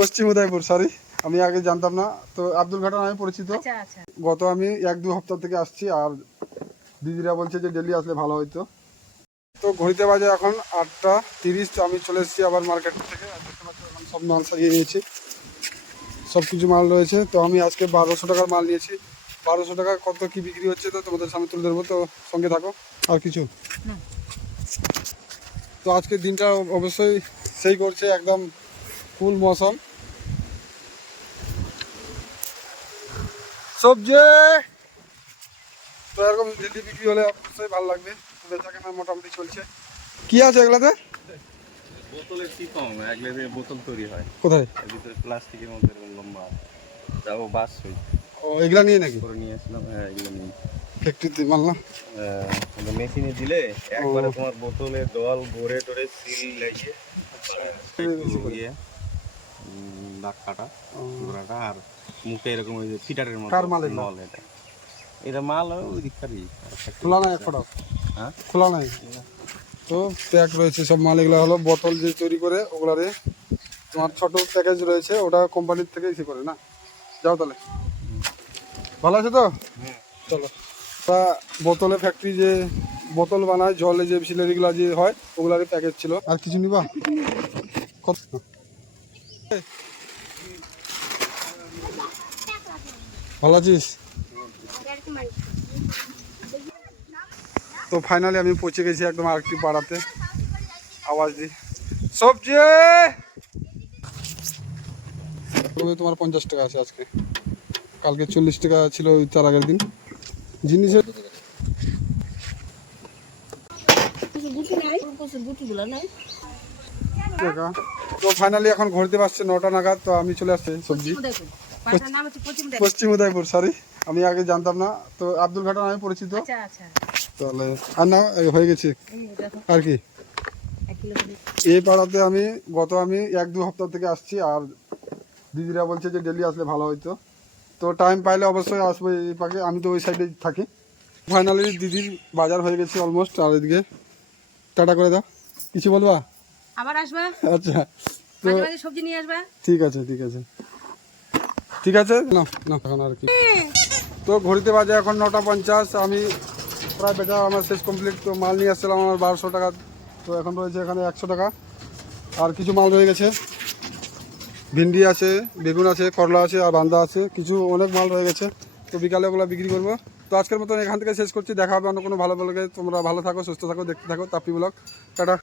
পশ্চিম Udaipur, sorry আমি আগে জানতাম না। তো আব্দুল ঘাটা নামে পরিচিত। গত আমি 1-2 সপ্তাহ থেকে আসছি, আর দিদিরা বলছে যে ডেলি আসলে ভালো হইতো। তো ঘড়িতে বাজে এখন 8:30। তো আমি চলে এসেছি আবার মার্কেট থেকে। দেখতে পাচ্ছি এখন সব মাল সাজিয়ে নিয়েছি, সব কিছু মাল রয়েছে। তো আমি আজকে 1200 টাকার মাল নিয়েছি। 1200 টাকা কত কি বিক্রি হচ্ছে তো তোমাদের সামনে তুলে ধরবো, তো সঙ্গে থাকো। আর কিছু তো আজকের দিনটা অবশ্যই সেই করছে, একদম ফুল মৌসুম। সবজি তো এরকম ডেলি বিক্রি হলে অবশ্যই ভালো লাগবে। বেচাকেনা মোটামুটি চলছে। কি আছে এগুলাতে? বোতলের কি কম, একলা দিয়ে বোতল তৈরি হয়। কোথায়? ভিতরে প্লাস্টিকের মধ্যে এরকম লম্বা যাবো বাস হই। ও এগুলা নিয়ে নাকি করে নিয়ে আসলাম। হ্যাঁ, এগুলো নিয়ে ফ্যাক্টরিতে মাল না? মেশিনে দিলে একবারে তোমার বোতলে জল ভরে টরে সিল লাগিয়ে ইয়ে দাগ কাটা গোড়াটা, আর মুখে এরকম ওই যে ফিটারের মতো নল। এটা মাল ওই দিককারই। খোলা নাই এক ফোঁটা? হ্যাঁ, খোলা নাই। তো প্যাক রয়েছে সব মাল। এগুলো হলো বোতল যে তৈরি করে, ওগুলারে তোমার ছোট প্যাকেজ রয়েছে, ওটা কোম্পানির থেকে ইসে করে না। যাও তাহলে, ভালো আছে তো? চলো। তা বোতলে ফ্যাক্টরি যে বোতল বানায়, জলে যে সিলারিগুলো যে হয়, ওগুলারই প্যাকেজ ছিল। আর কিছু নিবা? কত? ভালো আছিস? তো ফাইনালি আমি পৌঁছে গেছি একদম আরেকটি পাড়াতে। আওয়াজ দি সবজি তোমার 50 টাকা আছে আজকে, কালকে 40 টাকা ছিল তার আগের দিন। জিনিসের তো ফাইনালি এখন ঘুরতে পারছে 9টা নাগাদ। তো আমি চলে আসছি সবজি পশ্চিম উদয়পুর, সরি আমি আগে জানতাম না। তো আব্দুল ঘাটা নামে পরিচিত। তাহলে আর না হয়ে গেছে আর কি। এই পাড়াতে আমি 1-2 সপ্তাহ থেকে আসছি, আর দিদিরা বলছে যে ডেলি আসলে ভালো হইতো। তো টাইম পাইলে অবশ্যই আসবো এই পাকে। আমি তো ওই সাইডে থাকি। ফাইনালি দিদির বাজার হয়ে গেছে অলমোস্ট। আর এদিকে টাটা করে দাও, কিছু বলবা? আবার আসবা? আচ্ছা, তো সবজি নিয়ে আসবা। ঠিক আছে ঠিক আছে না না এখন আর কি। তো ঘড়িতে বাজে এখন 9:50। আমি প্রায় বেটা আমার শেষ কমপ্লিট। তো মাল নিয়ে আসছিলাম আমার 1200 টাকা। তো এখন রয়েছে এখানে 100 টাকা। আর কিছু মাল রয়ে গেছে, ভিন্ডি আছে, বেগুন আছে, করলা আছে, আর বান্দা আছে, কিছু অনেক মাল রয়ে গেছে। তো বিকালে ওগুলো বিক্রি করবো। তো আজকের মতন এখান থেকে শেষ করছি। দেখা হবে অন্য কোনো ভালো ব্লগে। তোমরা ভালো থাকো, সুস্থ থাকো, দেখতে থাকো তাপ্পি ব্লগ। টাটা।